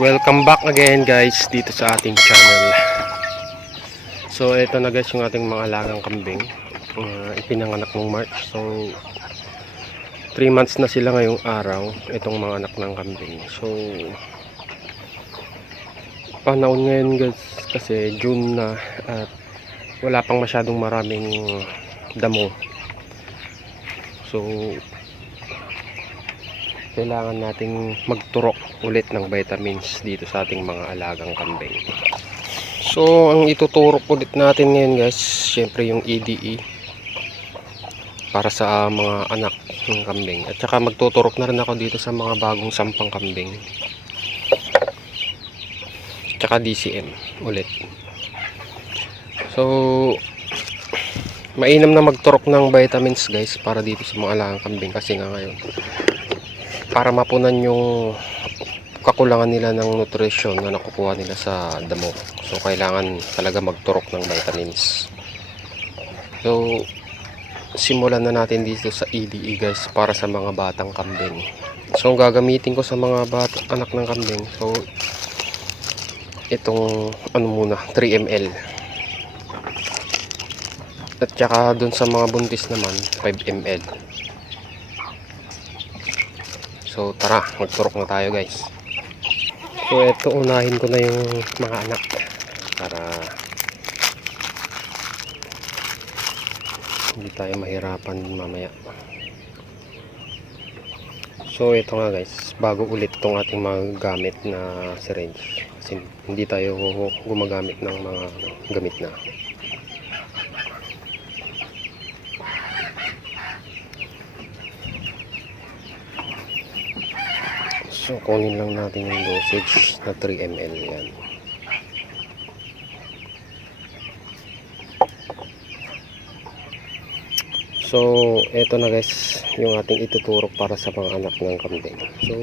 Welcome back again guys dito sa ating channel. So ito na guys yung ating mga alagang kambing, ipinanganak ng March. So 3 months na sila ngayong araw, itong mga anak ng kambing. So panahon ngayon guys kasi June na at wala pang masyadong maraming damo. So kailangan nating magturok ulit ng vitamins dito sa ating mga alagang kambing. So ang ituturok ulit natin ngayon guys, syempre yung EDE para sa mga anak ng kambing, at saka magtuturok na rin ako dito sa mga bagong sampang kambing, tsaka DCM ulit. So mainam na magturok ng vitamins guys para dito sa mga alagang kambing, kasi nga ngayon para mapunan yung kakulangan nila ng nutrition na nakukuha nila sa damo. So kailangan talaga magturok ng vitamins. So simulan na natin dito sa EDE guys para sa mga batang kambing. So ang gagamitin ko sa mga anak ng kambing, so itong muna 3 ml, at saka dun sa mga buntis naman 5 ml. So tara, magturok na tayo guys. So eto, unahin ko na yung mga anak para hindi tayo mahirapan mamaya. So ito nga guys, bago ulit itong ating mga gamit na syringe, kasi hindi tayo gumagamit ng mga gamit na. So kunin lang natin yung dosage na 3 ml yan. So eto na guys yung ating ituturok para sa mga anak ng kambing. So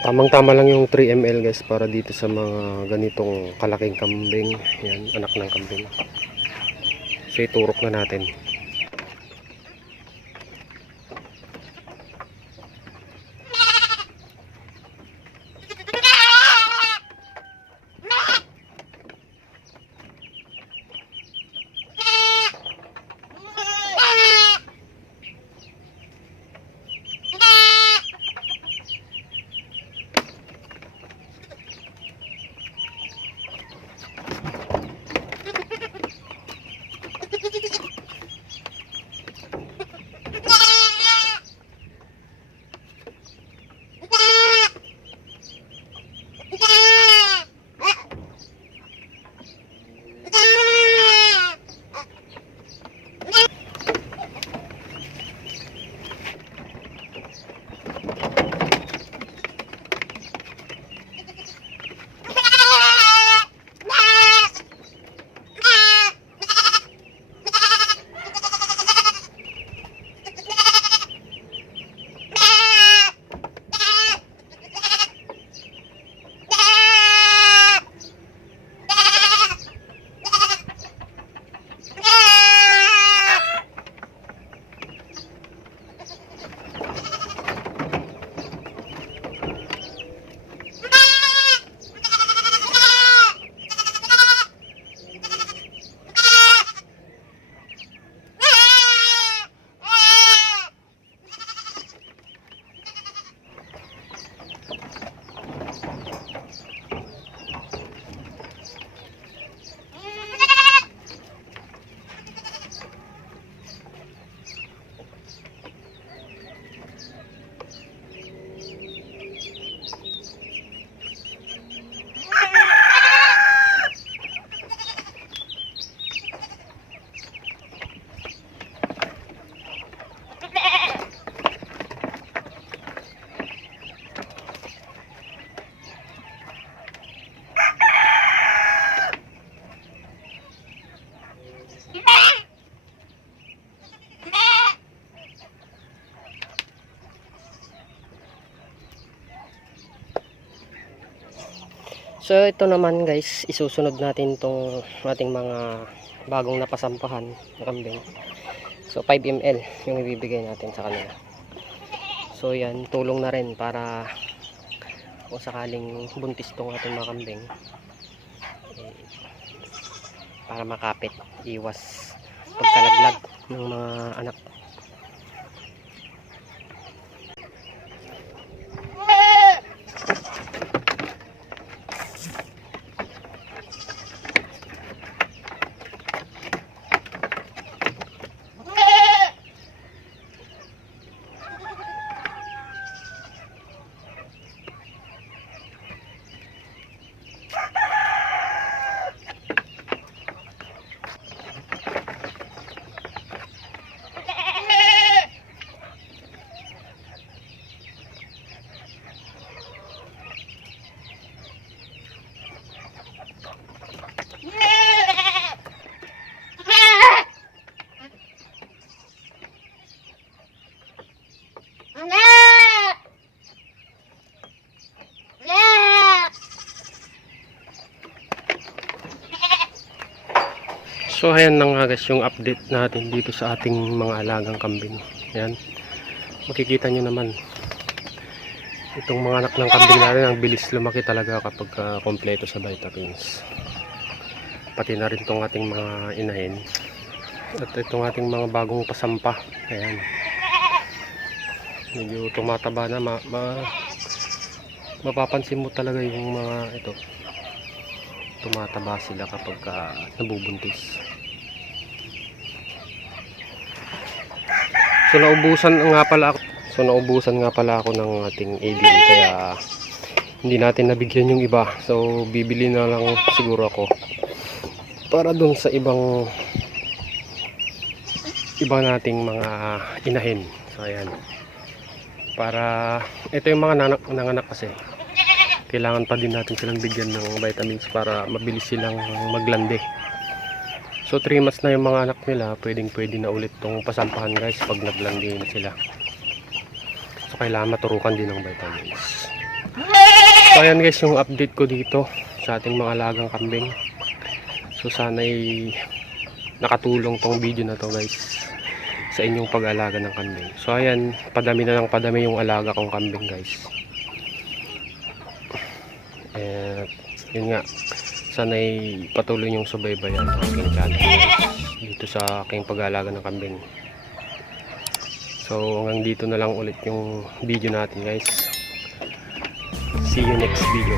tamang tama lang yung 3 ml guys para dito sa mga ganitong kalaking kambing. Yan, anak ng kambing. So iturok na natin. So ito naman guys, isusunod natin tong ating mga bagong napasampahan na kambing. So 5 ml yung ibibigay natin sa kanila. So yan, tulong na rin para kung sakaling buntis tong ating mga kambing, eh, para makapit, iwas pagkalaglag ng mga anak. So ayan na nga guys yung update natin dito sa ating mga alagang kambing. Ayan, makikita nyo naman itong mga anak ng kambing natin, ang bilis lumaki talaga kapag kompleto sa vitamins. Pati na rin itong ating mga inahin at itong ating mga bagong pasampa. Ayan, medyo tumataba na, mapapansin mo talaga yung mga ito, tumataba sila kapag nabubuntis. So naubusan nga pala ako ng ating ABN, kaya hindi natin nabigyan yung iba. So bibili na lang siguro ako para dun sa ibang nating mga inahin. So ayan, para ito yung mga nanganak kasi kailangan pa din natin silang bigyan ng vitamins para mabilis silang maglandi. So 3 months na yung mga anak nila, pwede na ulit tong pasampahan guys pag naglandi na sila. So kailangan maturukan din ng vitamins. So ayan guys yung update ko dito sa ating mga alagang kambing. So sana'y nakatulong tong video na to guys sa inyong pag-alaga ng kambing. So ayan, padami na lang padami yung alaga kong kambing guys. And yun nga, sana'y patuloy yung subaybayan ng aking channel dito sa aking pag-aalaga ng kambing. So hanggang dito na lang ulit yung video natin guys. See you next video.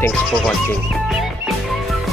Thanks for watching.